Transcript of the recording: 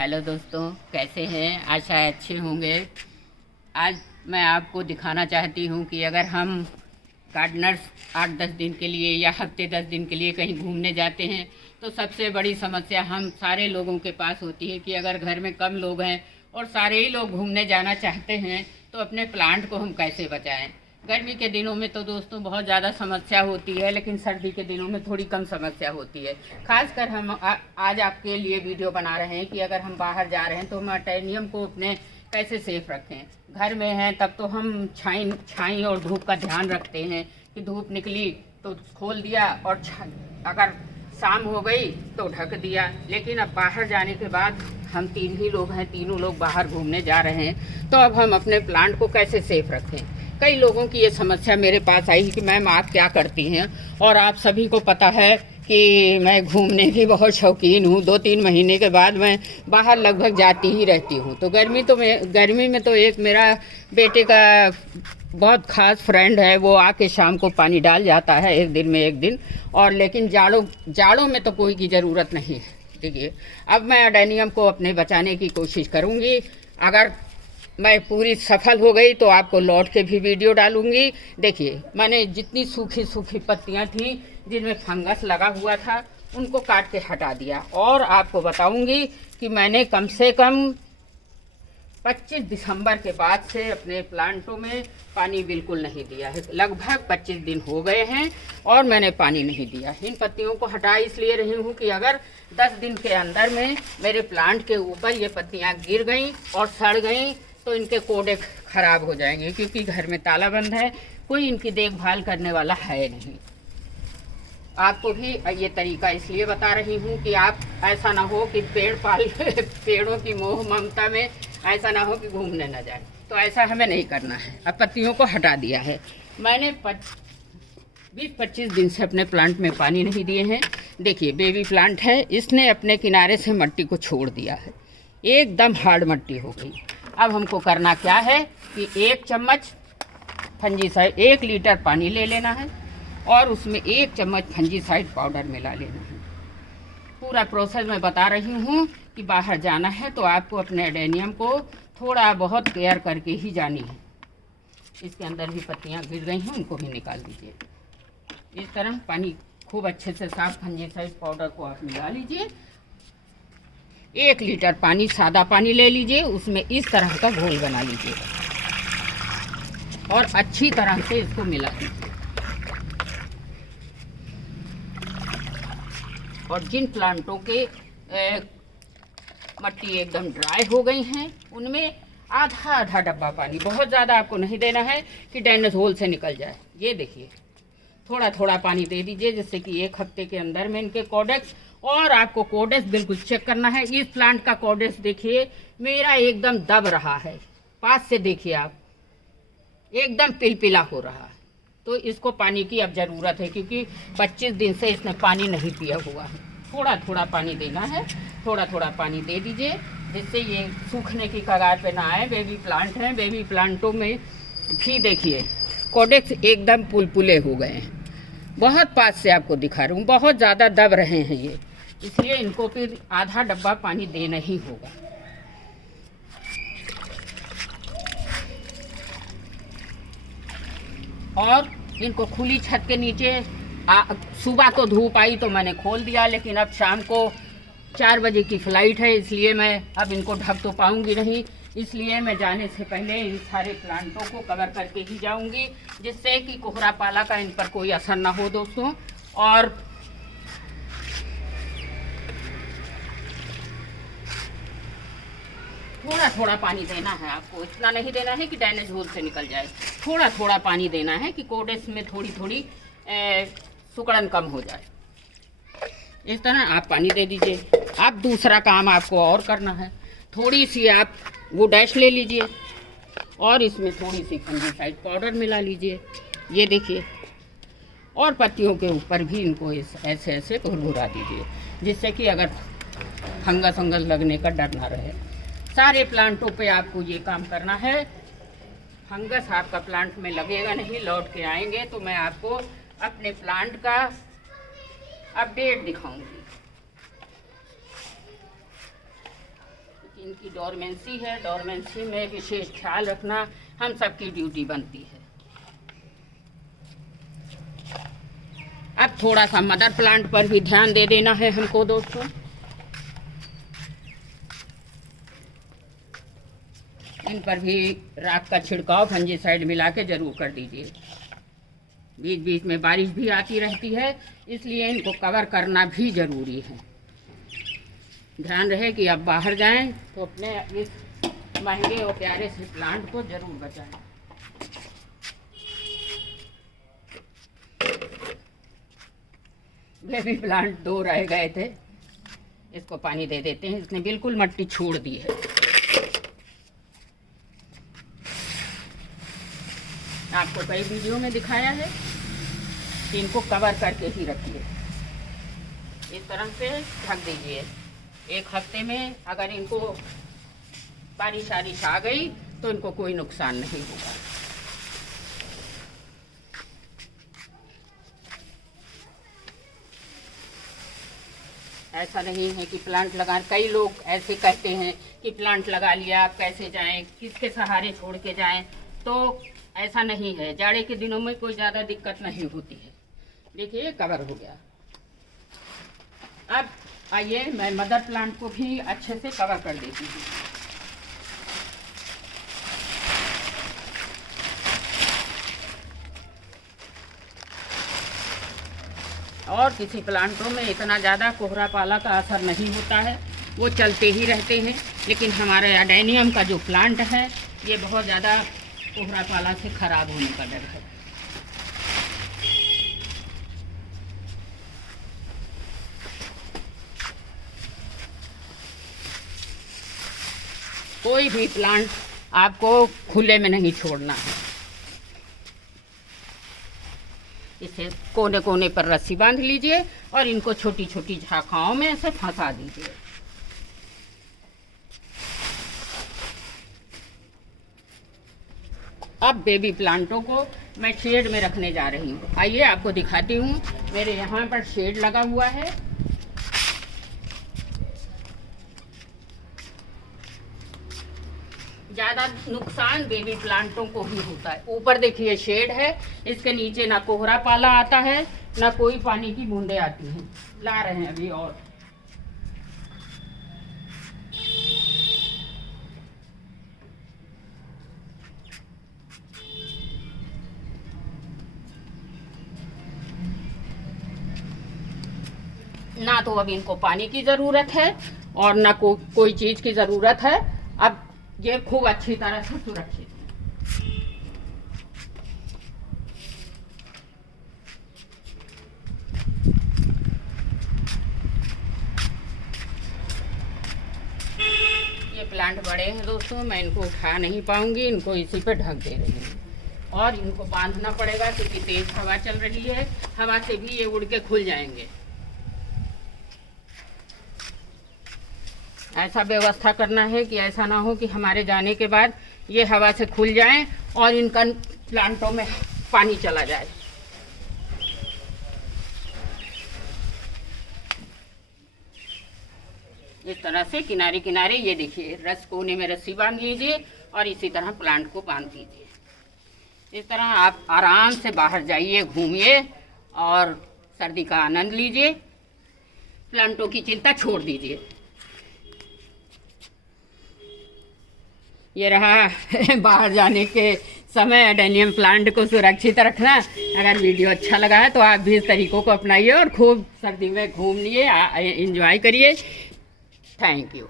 Hello दोस्तों, कैसे हैं? आशा है अच्छे होंगे। आज मैं आपको दिखाना चाहती हूँ कि अगर हम गार्डनर्स 8-10 दिन के लिए या हफ्ते 10 दिन के लिए कहीं घूमने जाते हैं तो सबसे बड़ी समस्या हम सारे लोगों के पास होती है कि अगर घर में कम लोग हैं और सारे ही लोग घूमने जाना चाहते हैं तो अपने प्लांट को हम कैसे बचाएं। गर्मी के दिनों में तो दोस्तों बहुत ज़्यादा समस्या होती है, लेकिन सर्दी के दिनों में थोड़ी कम समस्या होती है। खासकर हम आज आपके लिए वीडियो बना रहे हैं कि अगर हम बाहर जा रहे हैं तो हम अटेनियम को अपने कैसे सेफ रखें। घर में हैं तब तो हम छाई और धूप का ध्यान रखते हैं कि धूप निकली तो खोल दिया और अगर शाम हो गई तो ढक दिया। लेकिन अब बाहर जाने के बाद हम 3 ही लोग हैं, तीनों लोग बाहर घूमने जा रहे हैं, तो अब हम अपने प्लांट को कैसे सेफ रखें। कई लोगों की ये समस्या मेरे पास आई कि मैम आप क्या करती हैं, और आप सभी को पता है कि मैं घूमने की बहुत शौकीन हूँ। 2-3 महीने के बाद मैं बाहर लगभग जाती ही रहती हूँ। तो गर्मी में तो एक मेरा बेटे का बहुत ख़ास फ्रेंड है, वो आके शाम को पानी डाल जाता है, एक दिन में एक दिन। और लेकिन जाड़ों में तो कोई की ज़रूरत नहीं है। देखिए, अब मैं अडेनियम को अपने बचाने की कोशिश करूँगी। अगर मैं पूरी सफल हो गई तो आपको लौट के भी वीडियो डालूंगी। देखिए, मैंने जितनी सूखी सूखी पत्तियां थी जिनमें फंगस लगा हुआ था उनको काट के हटा दिया, और आपको बताऊंगी कि मैंने कम से कम 25 दिसंबर के बाद से अपने प्लांटों में पानी बिल्कुल नहीं दिया है। लगभग 25 दिन हो गए हैं और मैंने पानी नहीं दिया। इन पत्तियों को हटा इसलिए रही हूँ कि अगर 10 दिन के अंदर में मेरे प्लांट के ऊपर ये पत्तियाँ गिर गईं और सड़ गईं तो इनके कोड़े खराब हो जाएंगे, क्योंकि घर में ताला बंद है, कोई इनकी देखभाल करने वाला है नहीं। आपको भी ये तरीका इसलिए बता रही हूँ कि आप ऐसा ना हो कि पेड़ों की मोह ममता में ऐसा ना हो कि घूमने न जाए। तो ऐसा हमें नहीं करना है। अब पत्तियों को हटा दिया है मैंने। 20-25 दिन से अपने प्लांट में पानी नहीं दिए हैं। देखिए, बेबी प्लांट है, इसने अपने किनारे से मिट्टी को छोड़ दिया है, एकदम हार्ड मिट्टी हो गई। अब हमको करना क्या है कि 1 चम्मच फंजीसाइड, 1 लीटर पानी ले लेना है और उसमें 1 चम्मच फंजीसाइड पाउडर मिला लेना है। पूरा प्रोसेस मैं बता रही हूँ कि बाहर जाना है तो आपको अपने एडेनियम को थोड़ा बहुत केयर करके ही जानी है। इसके अंदर भी पत्तियाँ गिर गई हैं, उनको भी निकाल दीजिए। इस तरह पानी खूब अच्छे से साफ फंजीसाइड पाउडर को आप मिला लीजिए। 1 लीटर पानी, सादा पानी ले लीजिए, उसमें इस तरह का घोल बना लीजिए और अच्छी तरह से इसको मिला दीजिए। और जिन प्लांटों के मिट्टी एकदम ड्राई हो गई हैं उनमें आधा डब्बा पानी, बहुत ज़्यादा आपको नहीं देना है कि ड्रेनेज होल से निकल जाए। ये देखिए, थोड़ा थोड़ा पानी दे दीजिए जिससे कि 1 हफ्ते के अंदर में इनके कोडेक्स, और आपको कोडेक्स बिल्कुल चेक करना है। इस प्लांट का कोडेक्स देखिए मेरा एकदम दब रहा है, पास से देखिए आप, एकदम पिलपिला हो रहा है। तो इसको पानी की अब ज़रूरत है, क्योंकि 25 दिन से इसने पानी नहीं पिया हुआ है। थोड़ा थोड़ा पानी देना है, थोड़ा थोड़ा पानी दे दीजिए जिससे ये सूखने की कगार पे ना आए। बेबी प्लांट हैं, बेबी प्लांटों में भी देखिए कोडेक्स एकदम पुलपुले हो गए हैं। बहुत पास से आपको दिखा रही हूँ, बहुत ज़्यादा दब रहे हैं ये, इसलिए इनको फिर आधा डब्बा पानी देना ही होगा। और इनको खुली छत के नीचे, सुबह तो धूप आई तो मैंने खोल दिया, लेकिन अब शाम को 4 बजे की फ़्लाइट है, इसलिए मैं अब इनको ढक तो पाऊंगी नहीं, इसलिए मैं जाने से पहले इन सारे प्लांटों को कवर करके ही जाऊंगी, जिससे कि कोहरा पाला का इन पर कोई असर ना हो दोस्तों। और थोड़ा थोड़ा पानी देना है आपको, इतना नहीं देना है कि ड्रेनेज होल से निकल जाए। थोड़ा थोड़ा पानी देना है कि कोडेक्स में थोड़ी थोड़ी सुकड़न कम हो जाए। इस तरह आप पानी दे दीजिए। अब दूसरा काम आपको और करना है, थोड़ी सी आप वो डैश ले लीजिए और इसमें थोड़ी सी फंजीसाइड पाउडर मिला लीजिए। ये देखिए, और पत्तियों के ऊपर भी इनको ऐसे ऐसे घुरघुरा दीजिए, जिससे कि अगर फंगस लगने का डर ना रहे। सारे प्लांटों पे आपको ये काम करना है। फंगस आपका प्लांट में लगेगा नहीं। लौट के आएंगे तो मैं आपको अपने प्लांट का अपडेट दिखाऊंगी। इनकी डोरमेंसी है, डोरमेंसी में विशेष ख्याल रखना हम सबकी ड्यूटी बनती है। अब थोड़ा सा मदर प्लांट पर भी ध्यान दे देना है हमको दोस्तों। इन पर भी राख का छिड़काव फंजीसाइड मिला के जरूर कर दीजिए। बीच बीच में बारिश भी आती रहती है, इसलिए इनको कवर करना भी ज़रूरी है। ध्यान रहे कि आप बाहर जाएं तो अपने इस महंगे और प्यारे से प्लांट को जरूर बचाएं। बेबी प्लांट 2 रह गए थे, इसको पानी दे देते हैं। इसने बिल्कुल मिट्टी छोड़ दी है। आपको कई वीडियो में दिखाया है कि इनको कवर करके ही रखिए। इस तरह से ढक दीजिए। 1 हफ्ते में अगर इनको बारिश आ गई तो इनको कोई नुकसान नहीं होगा। ऐसा नहीं है कि प्लांट लगा, कई लोग ऐसे कहते हैं कि प्लांट लगा लिया कैसे जाएं, किसके सहारे छोड़ के जाएं, तो ऐसा नहीं है। जाड़े के दिनों में कोई ज़्यादा दिक्कत नहीं होती है। देखिए कवर हो गया। अब आइए मैं मदर प्लांट को भी अच्छे से कवर कर देती हूँ। और किसी प्लांटों में इतना ज़्यादा कोहरा पाला का असर नहीं होता है, वो चलते ही रहते हैं। लेकिन हमारे एडेनियम का जो प्लांट है ये बहुत ज़्यादा कोहरा पाला से ख़राब होने का डर है। कोई भी प्लांट आपको खुले में नहीं छोड़ना है। इसे कोने कोने पर रस्सी बांध लीजिए और इनको छोटी छोटी झाखाओं में ऐसे फंसा दीजिए। अब बेबी प्लांटों को मैं शेड में रखने जा रही हूँ। आइए आपको दिखाती हूँ। मेरे यहाँ पर शेड लगा हुआ है। ज़्यादा नुकसान बेबी प्लांटों को ही होता है। ऊपर देखिए शेड है, इसके नीचे ना कोहरा पाला आता है ना कोई पानी की बूंदें आती हैं। ला रहे हैं अभी। और ना तो अब इनको पानी की ज़रूरत है और ना कोई चीज़ की ज़रूरत है। अब ये खूब अच्छी तरह से सुरक्षित है। ये प्लांट बड़े हैं दोस्तों, मैं इनको उठा नहीं पाऊंगी, इनको इसी पे ढक दे रही हूँ। और इनको बांधना पड़ेगा क्योंकि तेज हवा चल रही है। हवा से भी ये उड़ के खुल जाएंगे। ऐसा व्यवस्था करना है कि ऐसा ना हो कि हमारे जाने के बाद ये हवा से खुल जाएं और इनका प्लांटों में पानी चला जाए। इस तरह से किनारे किनारे ये देखिए कोने में रस्सी बांध लीजिए और इसी तरह प्लांट को बांध दीजिए। इस तरह आप आराम से बाहर जाइए, घूमिए और सर्दी का आनंद लीजिए। प्लांटों की चिंता छोड़ दीजिए। ये रहा बाहर जाने के समय एडेनियम प्लांट को सुरक्षित रखना। अगर वीडियो अच्छा लगा है तो आप भी इस तरीकों को अपनाइए और खूब सर्दी में घूमिए, एंजॉय करिए। Thank you.